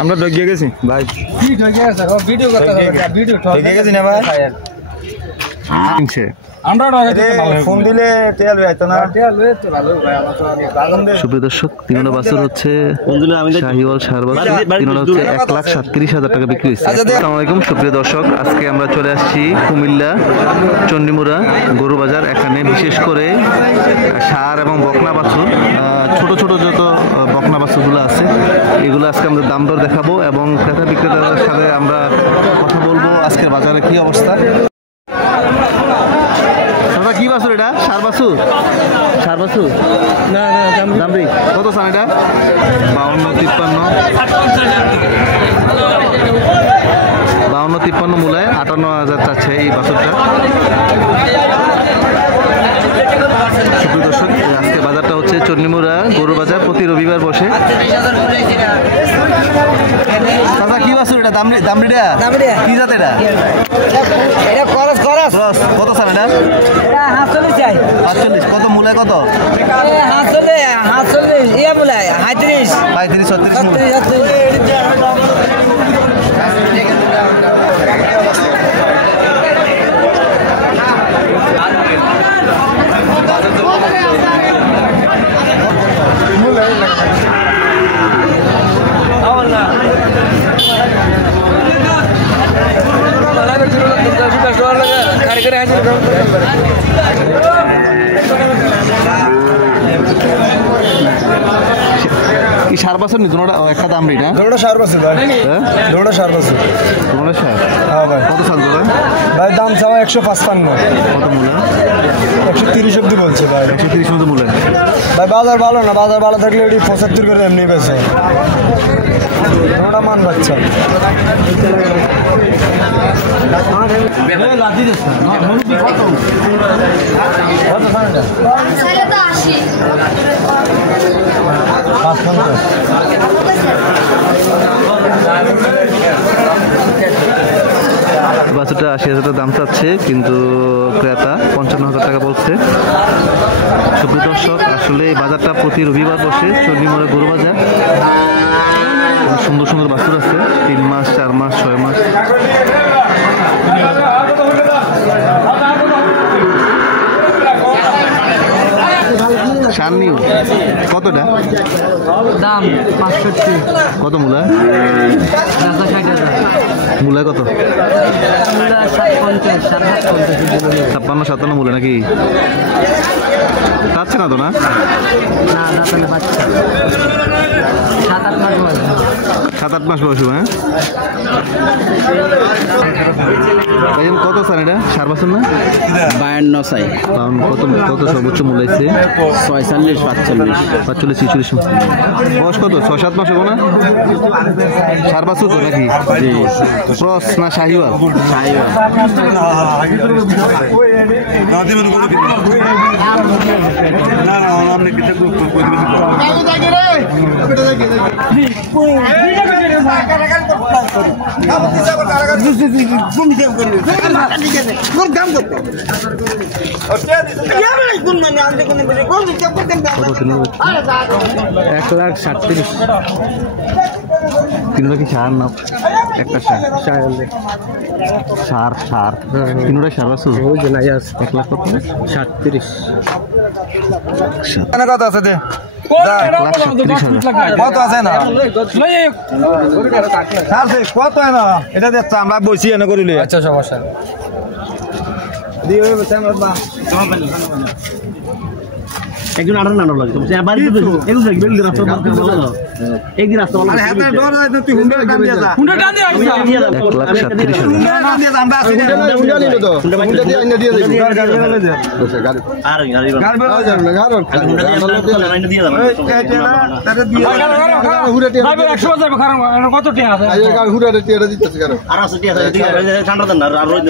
আমরা ঢুকে গেছি ভাই কি ঢুকে গেছে ভিডিও করতে হবে ভিডিও ঢুকে গেছি না ভাই আমরা ফোন দিলে তেল হইতো না তেল হয়ে তো ভালো ভাই আমার তো আমি সুপ্রিয় দর্শক তিনটা বাছুর হচ্ছে শাহিওয়াল সার বাছুর তিনটা হচ্ছে 1,37,000 টাকা বিক্রি হয়েছে। আসসালামু আলাইকুম সুপ্রিয় দর্শক, আজকে আমরা চলে আসছি কুমিল্লা চণ্ডীমুড়া গরু বাজার। এখানে বিশেষ করে ষাঁড় এবং বকনা বাছুর, ছোট ছোট যত বকনা বাছুরগুলো আছে এগুলো আজকে আমরা দাম দর দেখাবো এবং ক্রেতা বিক্রেতাদের সাথে আমরা কথা বলবো আজকের বাজারে কি অবস্থা। কি বাছুর এটা? ষাঁড় বাছুর? ষাঁড় বাছুর না দামরি কত চান এটা? 52-53 মূলায় 58,000 চাচ্ছে এই বাছুরটা। সুপ্রিয় দর্শক, আজকে বাজারটা হচ্ছে চণ্ডীমুড়া গরু বাজার, প্রতি রবিবার বসে। দাদা কি বাছুর এটা? দামরিটা কি জাত এটা? কত চান এটা? 45 কত মূলায় কত? 35-36 কি সার বছর নি দুটোটা একটা দাম রেট? হ্যাঁ দুটোটা 4 বছর ভাই, দুটোটা 4 বছর। দুটোটা 4? হ্যাঁ ভাই। কত চাল তোরা ভাই? দাম চাওয়া 155। কত মূল্য? 130 অব্দি বলছে ভাই। 130 মতো মূল্য ভাই। বাজার ভালো না, বাজার ভালো থাকলে ওটি 75 করে এমনি পেয়েছে। দুটোটা মান বাচ্চা বাছুরটা 80,000 দাম চাচ্ছে, কিন্তু ক্রেতা 55,000 টাকা বলছে। সুপ্রিয় দর্শক, আসলে এই বাজারটা প্রতি রবিবার বসে, চণ্ডীমুড়া গরু বাজার। সুন্দর সুন্দর বাছুর আছে, 3 মাস 4 মাস 6 মাস। শার্নিউ কতটা দাম? 65। কত মূলা? 60,000। মূলা কত? 56-57 মূলা নাকি? চাচ্ছে না তো? না না দাঁতালে বাচ্চা 7-8 মাস বয়স। 7-8 মাস বয়স। হ্যাঁ কত স্যার এটা? সার বছর না? 52 চাই। কত কত সর্বোচ্চ মূল্য আছে? 46-45 বয়স কত? 6-7 মাস হবে না? সার বছর তো নাকি? ক্রস না শাহিওয়াল? তিনটা কি সার না? একটা সার তিনটা সার আছে 1,00,000 কত? 37 কত আছে? 1,37,000 কত আছে না? কত না এটা দেখছো আমরা বসি এনে করিলে। আচ্ছা সমস্যা একজন আড়ান নানো লাগে তুমি বাড়িতে একজন দেখবে একদিন রাস্তা একদিন রাস্তা আরে হাতে ডর আছে তুই হুন্ডা টান দিয়া যা। হুন্ডা টান দিয়া আইছা 1,37,000 হুন্ডা টান দিয়া আমরা আসি না। হুন্ডা নিলো তো হুন্ডা দিয়ে আইনা দিয়ে দেব। গাড়ি গাড়ি আর গাড়ি গাড়ি বেলা যাবে না গাড়ি হুন্ডা দিয়ে দাও তারে দিয়ে হুন্ডা টিয়া ভাই 100 যাবে খারাপ কত টিয়া আছে? আরে গাড়ি হুন্ডা টিয়া দিতেছে কেন? আর আছে টিয়া ঠান্ডা দেন আর রোজ